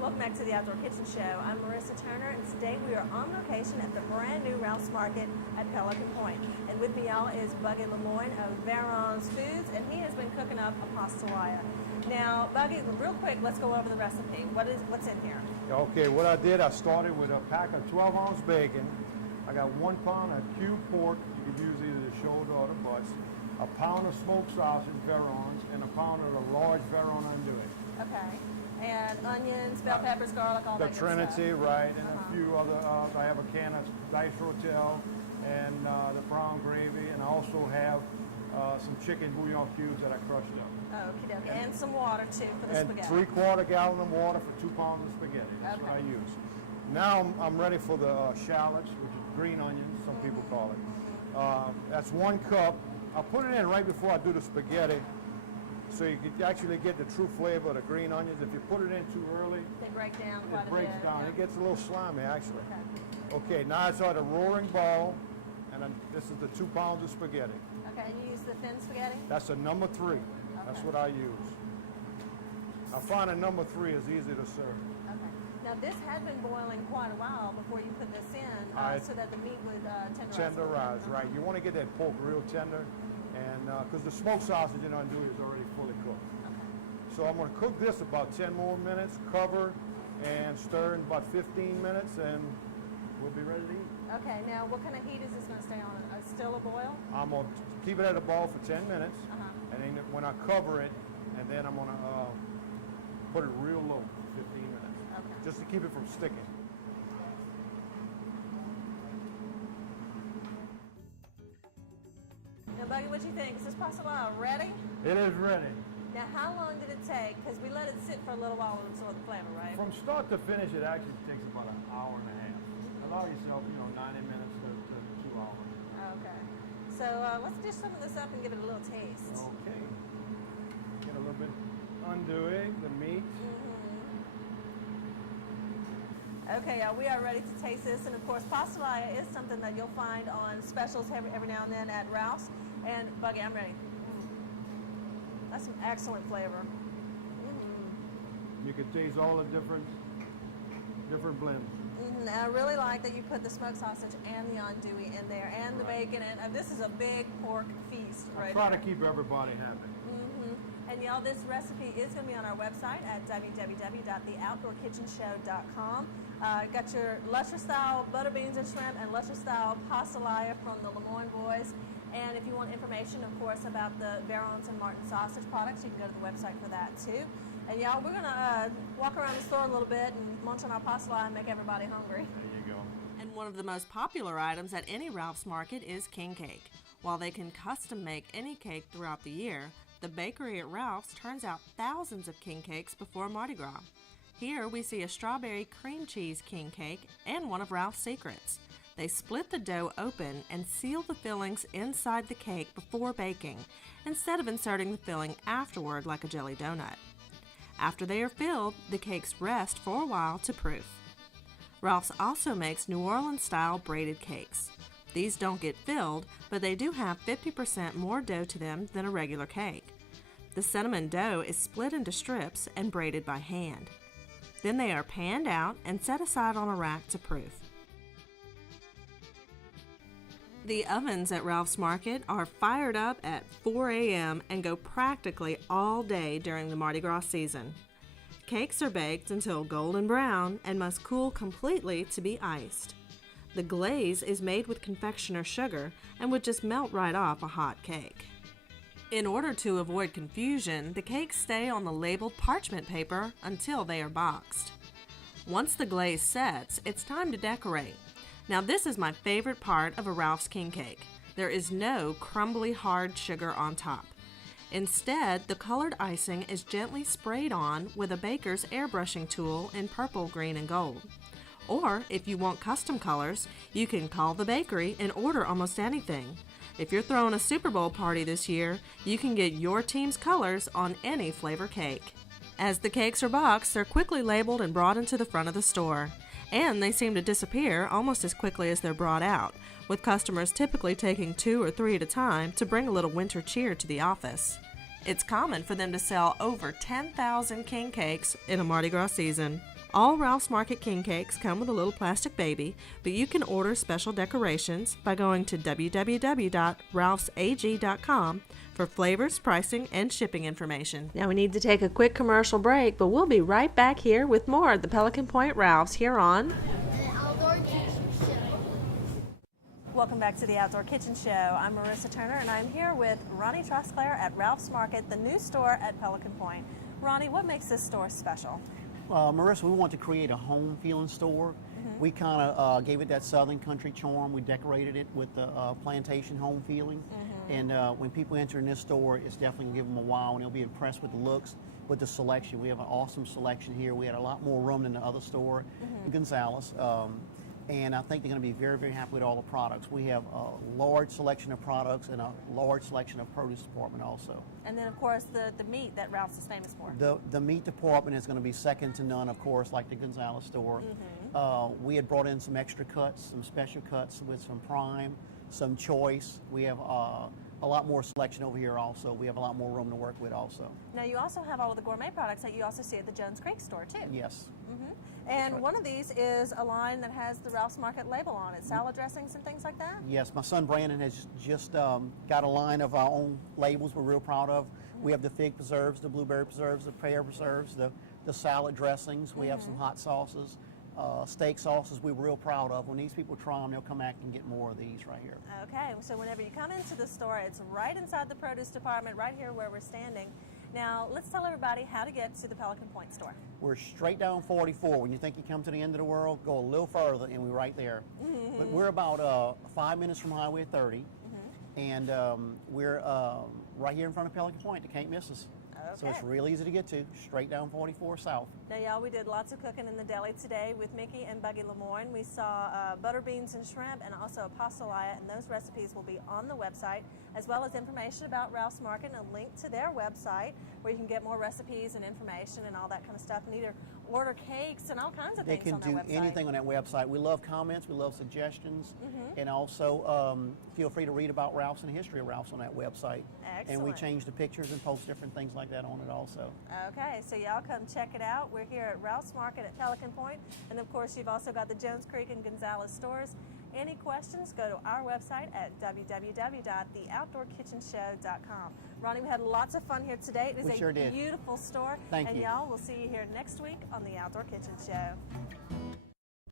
Welcome back to the Outdoor Kitchen Show. I'm Marissa Turner, and today we are on location at the brand new Ralph's Market at Pelican Point. And with me, y'all, is Buggy Lemoine of Veron's Foods, and he has been cooking up a pastelaya. Now, Buggy, real quick, let's go over the recipe. What's in here? Okay, what I did, I started with a pack of 12-ounce bacon. I got 1 pound of cubed pork. You could use either the shoulder or the butts. A pound of smoked sausage, Veron's, and a pound of the large Veron andouille. Okay. And onions, bell peppers, garlic, all that good stuff. The Trinity, right, and a few other, I have a can of diced rotel and the brown gravy, and I also have some chicken bouillon cubes that I crushed up. Okie dokie. And some water, too, for the spaghetti. And 3/4 gallon of water for 2 pounds of spaghetti. That's what I use. Now I'm ready for the shallots, which is green onions, some people call it. That's 1 cup. I'll put it in right before I do the spaghetti, so you can actually get the true flavor of the green onions. If you put it in too early, they break down quite a bit. It breaks down. It gets a little slimy, actually. Okay. Okay, now it's at a roaring boil, and then this is the 2 pounds of spaghetti. Okay, and you use the thin spaghetti? That's a number 3. Okay. That's what I use. I find a number 3 is easy to serve. Okay. Now this had been boiling quite a while before you put this in, so that the meat would tenderize. Tenderize, right. You want to get that pork real tender, and because the smoked sausage in andouille is already fully cooked. Okay. So I'm going to cook this about 10 more minutes, cover, and stir in about 15 minutes, and we'll be ready to eat. Okay, now what kind of heat is this going to stay on? Still a boil? I'm going to keep it at a boil for 10 minutes, and then when I cover it, and then I'm going to put it real low for 15 minutes, just to keep it from sticking. Now, Buggy, what do you think? Is this pastelaya ready? It is ready. Now, how long did it take? Because we let it sit for a little while to absorb the flavor, right? From start to finish, it actually takes about an hour and a half. Allow yourself, 90 minutes to 2 hours. Okay. So let's dish some of this up and give it a little taste. Okay. Get a little bit andouille, the meat. Okay, we are ready to taste this, and of course, pastelaya is something that you'll find on specials every now and then at Ralph's. And Buggy, I'm ready. That's some excellent flavor. You can taste all the different blends. I really like that you put the smoked sausage and the andouille in there, and the bacon, and this is a big pork feast right I try to keep everybody happy. And y'all, this recipe is going to be on our website at www.theoutdoorkitchenshow.com. Got your Lusher style butter beans and shrimp and Lusher style pastelaya from the Lemoine boys. And if you want information, of course, about the Veron's and Martin sausage products, you can go to the website for that too. And y'all, we're going to walk around the store a little bit and munch on our pastelaya and make everybody hungry. There you go. And one of the most popular items at any Ralph's Market is king cake. While they can custom make any cake throughout the year, the bakery at Ralph's turns out thousands of king cakes before Mardi Gras. Here we see a strawberry cream cheese king cake and one of Ralph's secrets. They split the dough open and seal the fillings inside the cake before baking, instead of inserting the filling afterward like a jelly donut. After they are filled, the cakes rest for a while to proof. Ralph's also makes New Orleans-style braided cakes. These don't get filled, but they do have 50% more dough to them than a regular cake. The cinnamon dough is split into strips and braided by hand. Then they are panned out and set aside on a rack to proof. The ovens at Ralph's Market are fired up at 4 a.m. and go practically all day during the Mardi Gras season. Cakes are baked until golden brown and must cool completely to be iced. The glaze is made with confectioner sugar and would just melt right off a hot cake. In order to avoid confusion, the cakes stay on the labeled parchment paper until they are boxed. Once the glaze sets, it's time to decorate. Now this is my favorite part of a Ralph's king cake. There is no crumbly hard sugar on top. Instead, the colored icing is gently sprayed on with a baker's airbrushing tool in purple, green, and gold. Or, if you want custom colors, you can call the bakery and order almost anything. If you're throwing a Super Bowl party this year, you can get your team's colors on any flavor cake. As the cakes are boxed, they're quickly labeled and brought into the front of the store. And they seem to disappear almost as quickly as they're brought out, with customers typically taking 2 or 3 at a time to bring a little winter cheer to the office. It's common for them to sell over 10,000 king cakes in a Mardi Gras season. All Ralph's Market king cakes come with a little plastic baby, but you can order special decorations by going to www.ralphsag.com for flavors, pricing, and shipping information. Now we need to take a quick commercial break, but we'll be right back here with more of the Pelican Point Ralphs here on The Outdoor Kitchen Show. Welcome back to the Outdoor Kitchen Show. I'm Marissa Turner, and I'm here with Ronnie Trosclair at Ralph's Market, the new store at Pelican Point. Ronnie, what makes this store special? Marissa, we want to create a home feeling store. We kind of gave it that Southern country charm. We decorated it with the plantation home feeling. And when people enter in this store, it's definitely going to give them a wow, and they'll be impressed with the looks, with the selection. We have an awesome selection here. We had a lot more room than the other store in Gonzales. And I think they're going to be very, very happy with all the products. We have a large selection of products and a large selection of produce department also. And then, of course, the meat that Ralph's is famous for. The meat department is going to be second to none, of course, like the Gonzales store. We had brought in some extra cuts, some special cuts with some prime, some choice. We have a lot more selection over here also. We have a lot more room to work with also. Now, you also have all of the gourmet products that you also see at the Jones Creek store, too. Yes. And one of these is a line that has the Ralph's Market label on it, salad dressings and things like that? Yes, my son Brandon has just got a line of our own labels we're real proud of. We have the fig preserves, the blueberry preserves, the pear preserves, the salad dressings. We have some hot sauces, steak sauces we're real proud of. When these people try them, they'll come back and get more of these right here. Okay, so whenever you come into the store, it's right inside the produce department, right here where we're standing. Now, let's tell everybody how to get to the Pelican Point store. We're straight down 44. When you think you come to the end of the world, go a little further and we're right there. But we're about 5 minutes from Highway 30, and we're right here in front of Pelican Point. You can't miss us. So it's real easy to get to, straight down 44 South. Now, y'all, we did lots of cooking in the deli today with Mickey and Buggy Lemoyne. We saw butter beans and shrimp and also a pastelaia, and those recipes will be on the website, as well as information about Ralph's Market and a link to their website where you can get more recipes and information and all that kind of stuff, and either order cakes and all kinds of things on their website. They can do anything on that website. We love comments, we love suggestions, and also feel free to read about Ralph's and the history of Ralph's on that website. Excellent. And we change the pictures and post different things like that on it also. Okay, so y'all come check it out. We're here at Ralph's Market at Pelican Point, and of course you've also got the Jones Creek and Gonzales stores. Any questions, go to our website at www.theoutdoorkitchenshow.com. Ronnie, we had lots of fun here today. It is We sure a did. beautiful store. Thank and you. y'all, we'll see you here next week on the Outdoor Kitchen Show.